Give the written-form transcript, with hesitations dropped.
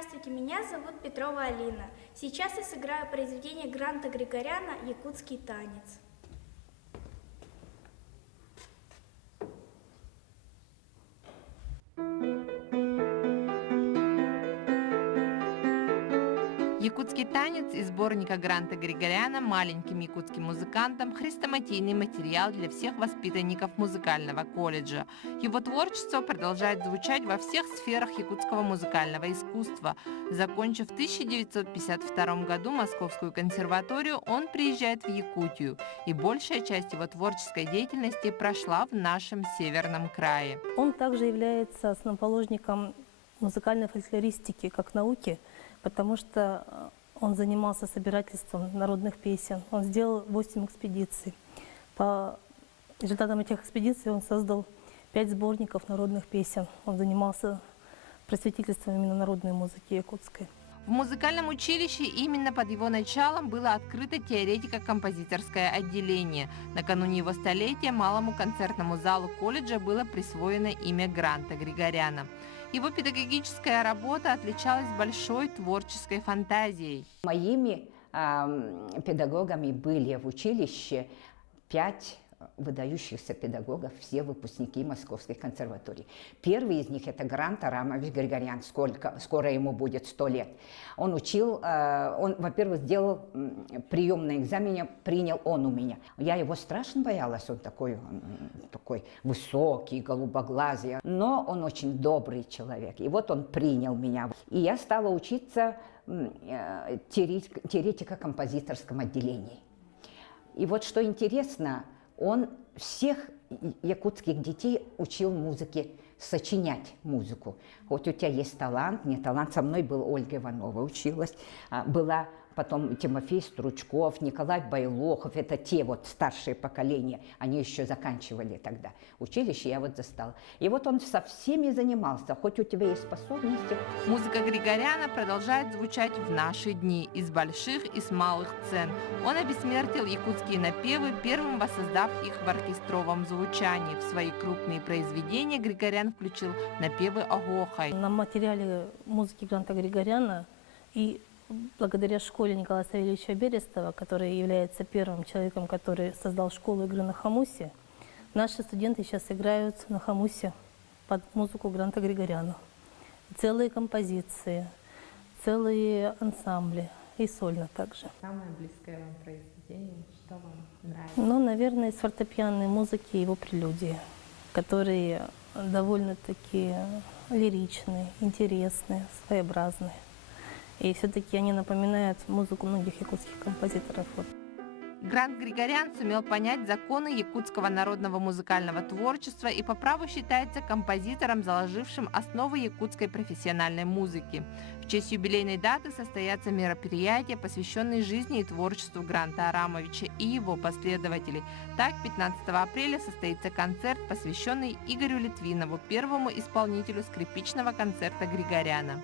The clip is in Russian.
Здравствуйте, меня зовут Петрова Алина. Сейчас я сыграю произведение Гранта Григоряна «Якутский танец». Якутский танец из сборника Гранта Григоряна маленьким якутским музыкантам – хрестоматийный материал для всех воспитанников музыкального колледжа. Его творчество продолжает звучать во всех сферах якутского музыкального искусства. Закончив в 1952 году Московскую консерваторию, он приезжает в Якутию, и большая часть его творческой деятельности прошла в нашем северном крае. Он также является основоположником музыкальной фольклористики как науки, потому что он занимался собирательством народных песен. Он сделал 8 экспедиций. По результатам этих экспедиций он создал 5 сборников народных песен. Он занимался просветительством именно народной музыки якутской. В музыкальном училище именно под его началом было открыто теоретико-композиторское отделение. Накануне его столетия малому концертному залу колледжа было присвоено имя Гранта Григоряна. Его педагогическая работа отличалась большой творческой фантазией. Моими педагогами были в училище 5 выдающихся педагогов, все выпускники Московской консерватории. Первый из них – это Грант Арамович Григорян, скоро ему будет 100 лет. Он учил, он, во-первых, сделал прием на экзамене, принял он у меня. Я его страшно боялась, он такой высокий, голубоглазый, но он очень добрый человек. И вот он принял меня. И я стала учиться теоретико-композиторском отделении. И вот что интересно, он всех якутских детей учил музыке, сочинять музыку. Вот у тебя есть талант, не талант. Со мной была Ольга Иванова, училась. Была потом Тимофей Стручков, Николай Байлохов. Это те вот старшие поколения. Они еще заканчивали тогда. Училище я вот застала. И вот он со всеми занимался. Хоть у тебя есть способности. Музыка Григоряна продолжает звучать в наши дни из больших и с малых сцен. Он обессмертил якутские напевы, первым воссоздав их в оркестровом звучании. В свои крупные произведения Григорян включил напевы Огохай. На материале музыки Гранта Григоряна и благодаря школе Николая Савельевича Берестова, который является первым человеком, который создал школу игры на хомусе, наши студенты сейчас играют на хомусе под музыку Гранта Григоряна. Целые композиции, целые ансамбли и сольно также. Самое близкое вам произведение, что вам нравится? Ну, наверное, из фортепианной музыки его прелюдии, которые довольно-таки лиричные, интересные, своеобразные. И все-таки они напоминают музыку многих якутских композиторов. Грант Григорян сумел понять законы якутского народного музыкального творчества и по праву считается композитором, заложившим основы якутской профессиональной музыки. В честь юбилейной даты состоятся мероприятия, посвященные жизни и творчеству Гранта Арамовича и его последователей. Так, 15 апреля состоится концерт, посвященный Игорю Литвинову, первому исполнителю скрипичного концерта Григоряна.